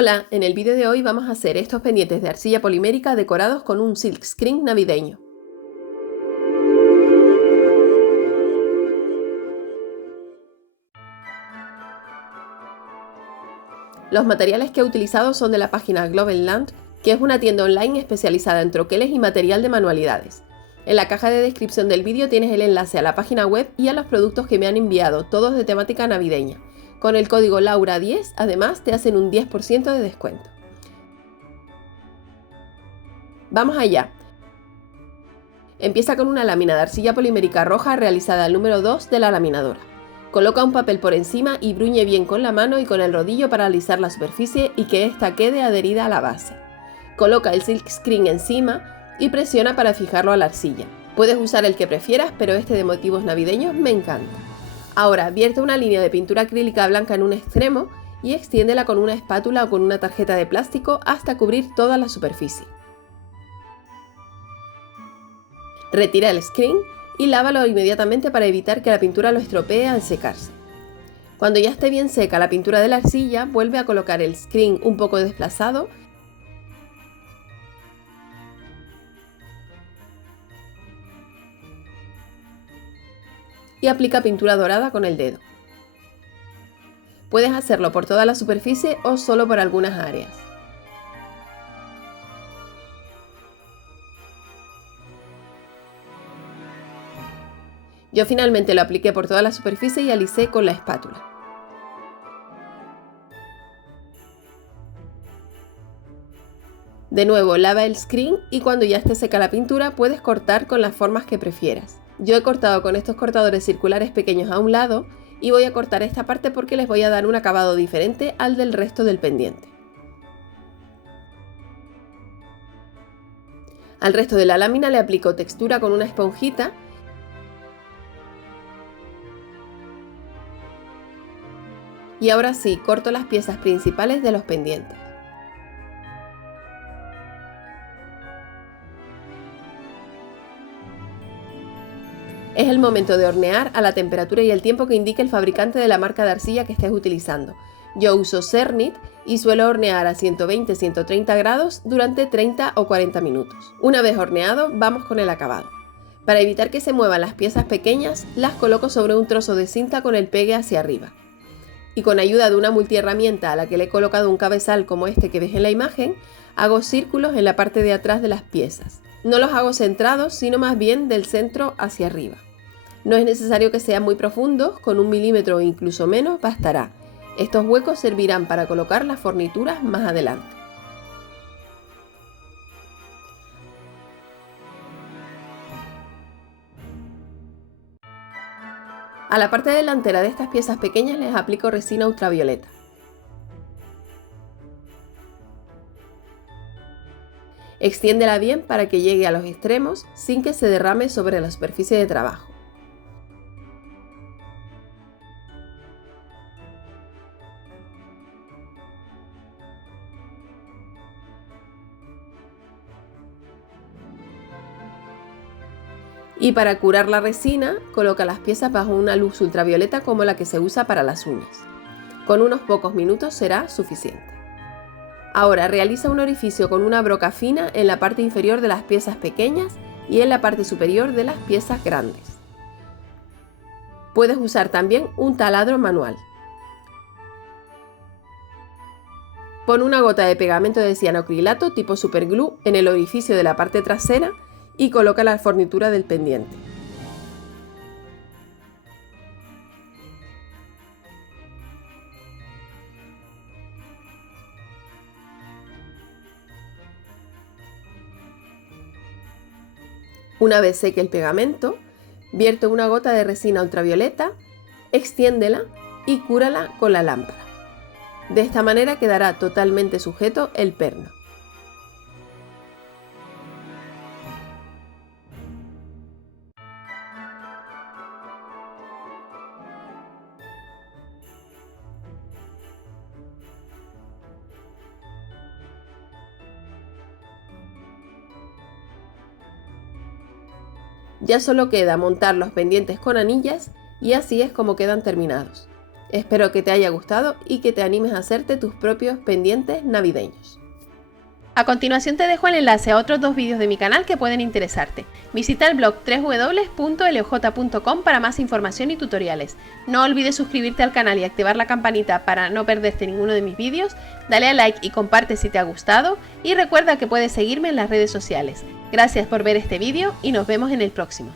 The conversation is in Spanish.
Hola, en el vídeo de hoy vamos a hacer estos pendientes de arcilla polimérica decorados con un silkscreen navideño. Los materiales que he utilizado son de la página Globenland, que es una tienda online especializada en troqueles y material de manualidades. En la caja de descripción del vídeo tienes el enlace a la página web y a los productos que me han enviado, todos de temática navideña. Con el código LAURA10 además te hacen un 10% de descuento. Vamos allá. Empieza con una lámina de arcilla polimérica roja realizada al número 2 de la laminadora. Coloca un papel por encima y bruñe bien con la mano y con el rodillo para alisar la superficie y que ésta quede adherida a la base. Coloca el silkscreen encima y presiona para fijarlo a la arcilla. Puedes usar el que prefieras, pero este de motivos navideños me encanta. Ahora, vierte una línea de pintura acrílica blanca en un extremo y extiéndela con una espátula o con una tarjeta de plástico hasta cubrir toda la superficie. Retira el screen y lávalo inmediatamente para evitar que la pintura lo estropee al secarse. Cuando ya esté bien seca la pintura de la arcilla, vuelve a colocar el screen un poco desplazado y aplica pintura dorada con el dedo. Puedes hacerlo por toda la superficie o solo por algunas áreas. Yo finalmente lo apliqué por toda la superficie y alisé con la espátula. De nuevo, lava el screen y cuando ya esté seca la pintura puedes cortar con las formas que prefieras. Yo he cortado con estos cortadores circulares pequeños a un lado y voy a cortar esta parte porque les voy a dar un acabado diferente al del resto del pendiente. Al resto de la lámina le aplico textura con una esponjita y ahora sí, corto las piezas principales de los pendientes. Es el momento de hornear a la temperatura y el tiempo que indique el fabricante de la marca de arcilla que estés utilizando. Yo uso Cernit y suelo hornear a 120-130 grados durante 30 o 40 minutos. Una vez horneado, vamos con el acabado. Para evitar que se muevan las piezas pequeñas, las coloco sobre un trozo de cinta con el pegue hacia arriba. Y con ayuda de una multiherramienta a la que le he colocado un cabezal como este que ves en la imagen, hago círculos en la parte de atrás de las piezas. No los hago centrados, sino más bien del centro hacia arriba. No es necesario que sean muy profundos, con 1 milímetro o incluso menos bastará. Estos huecos servirán para colocar las fornituras más adelante. A la parte delantera de estas piezas pequeñas les aplico resina ultravioleta. Extiéndela bien para que llegue a los extremos sin que se derrame sobre la superficie de trabajo. Y para curar la resina, coloca las piezas bajo una luz ultravioleta como la que se usa para las uñas. Con unos pocos minutos será suficiente. Ahora realiza un orificio con una broca fina en la parte inferior de las piezas pequeñas y en la parte superior de las piezas grandes. Puedes usar también un taladro manual. Pon una gota de pegamento de cianoacrilato tipo superglue en el orificio de la parte trasera y coloca la fornitura del pendiente. Una vez seque el pegamento, vierte una gota de resina ultravioleta, extiéndela y cúrala con la lámpara. De esta manera quedará totalmente sujeto el perno. Ya solo queda montar los pendientes con anillas y así es como quedan terminados. Espero que te haya gustado y que te animes a hacerte tus propios pendientes navideños. A continuación te dejo el enlace a otros 2 vídeos de mi canal que pueden interesarte. Visita el blog www.loj.com para más información y tutoriales. No olvides suscribirte al canal y activar la campanita para no perderte ninguno de mis vídeos. Dale a like y comparte si te ha gustado. Y recuerda que puedes seguirme en las redes sociales. Gracias por ver este vídeo y nos vemos en el próximo.